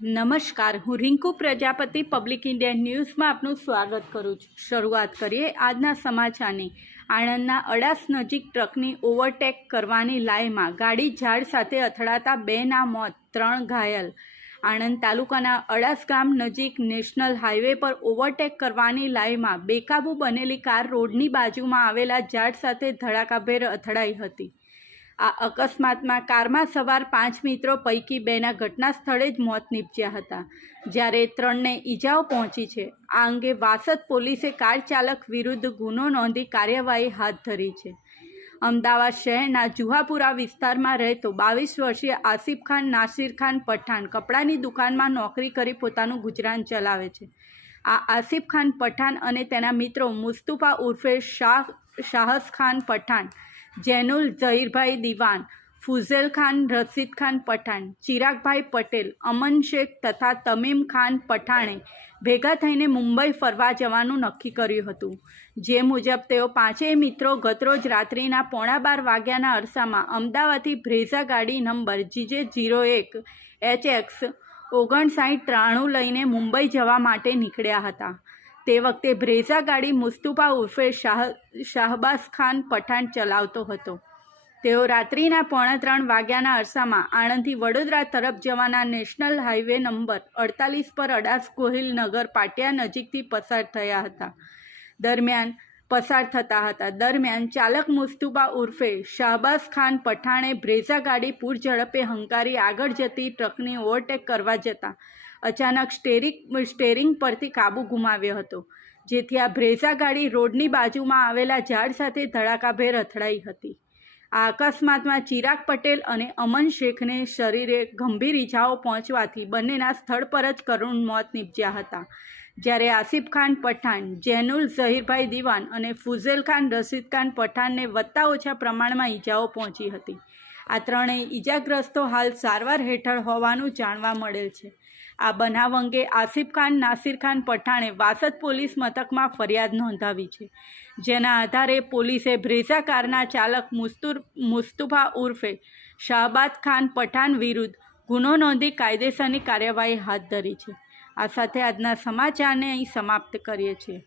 નમસ્કાર, હું Rinku Prajapati public India ન્યૂઝમાં આપનું સ્વાગત કરું છું। શરૂઆત કરીએ આજના સમાચારની। આણંદના અડાસ નજીક ટ્રકની ઓવરટેક કરવાની લાઈમાં ગાડી ઝાડ સાથે અથડાતા 2ના મોત, 3 ઘાયલ। આણંદ તાલુકાના અડાસ ગામ નજીક નેશનલ હાઈવે પર ઓવરટેક કરવાની લાઈમાં બેકાબૂ બનેલી કાર રોડની બાજુમાં આવેલા ઝાડ સાથે ધડાકાભેર અથડાઈ હતી। આ અકસ્માતમાં કારમાં સવાર 5 મિત્રો પૈકી 2ના ઘટના સ્થળે જ મોત નીપજ્યા હતા, જ્યારે 3ને ઈજાઓ પહોંચી છે। આ અંગે વાસદ પોલીસે કાર ચાલક વિરુદ્ધ ગુનો નોંધી કાર્યવાહી હાથ ધરી છે। અમદાવાદ શહેરના જુહાપુરા વિસ્તારમાં રહેતો 22 વર્ષીય આસિફ ખાન નાસિર ખાન પઠાણ કપડાની દુકાનમાં નોકરી કરી પોતાનું ગુજરાન ચલાવે છે। આ આસિફ ખાન પઠાણ અને તેના મિત્રો મુસ્તુફા ઉર્ફે શાહસ ખાન પઠાણ, જૈનુલ ઝહીરભાઈ દિવાન, ફુઝેલ ખાન રશીદ ખાન પઠાણ, ચિરાગભાઈ પટેલ, અમન શેખ તથા તમીમ ખાન પઠાણે ભેગા થઈને મુંબઈ ફરવા જવાનું નક્કી કર્યું હતું। જે મુજબ તેઓ 5 મિત્રો ગતરોજ રાત્રિના 11:15 વાગ્યાના અરસામાં અમદાવાદથી બ્રેઝા ગાડી નંબર GJ01 HX 5993 લઈને મુંબઈ જવા માટે નીકળ્યા હતા। તે વખતે બ્રેઝા ગાડી મુસ્તુફા ઉર્ફે શાહબાઝ ખાન પઠાણ ચલાવતો હતો। તેઓ રાત્રિના 2:45 વાગ્યાના અરસામાં આણંદથી વડોદરા તરફ જવાના નેશનલ હાઈવે નંબર 48 પર અડાસ ગોહિલ નગર પાટિયા નજીકથી પસાર થતા હતા। દરમિયાન ચાલક મુસ્તુફા ઉર્ફે શાહબાઝ ખાન પઠાણે બ્રેઝા ગાડી પૂર ઝડપે હંકારી આગળ જતી ટ્રકની ઓવરટેક કરવા જતાં અચાનક સ્ટેરિંગ પરથી કાબુ ગુમાવ્યો હતો, જેથી આ બ્રેઝા ગાડી રોડની બાજુમાં આવેલા ઝાડ સાથે ધડાકાભેર અથડાઈ હતી। આ અકસ્માતમાં ચિરાગ પટેલ અને અમન શેખને શરીરે ગંભીર ઈજાઓ પહોંચવાથી બંનેના સ્થળ પર જ કરુણ મોત નીપજ્યા હતા, જ્યારે આસિફ ખાન પઠાણ, જૈનુલ ઝહીરભાઈ દિવાન અને ફુઝેલ ખાન રશીદ ખાન પઠાણને વત્તા ઓછા પ્રમાણમાં ઈજાઓ પહોંચી હતી। આ ત્રણેય ઈજાગ્રસ્તો હાલ સારવાર હેઠળ હોવાનું જાણવા મળેલ છે। આ બનાવ અંગે આસિફ ખાન નાસિર ખાન પઠાણે વાસદ પોલીસ મથકમાં ફરિયાદ નોંધાવી છે, જેના આધારે પોલીસે બ્રેઝા કારના ચાલક મુસ્તુફા ઉર્ફે શાહબાઝ ખાન પઠાણ વિરુદ્ધ ગુનો નોંધી કાયદેસરની કાર્યવાહી હાથ ધરી છે। આ સાથે આજના સમાચારને અહીં સમાપ્ત કરીએ છીએ।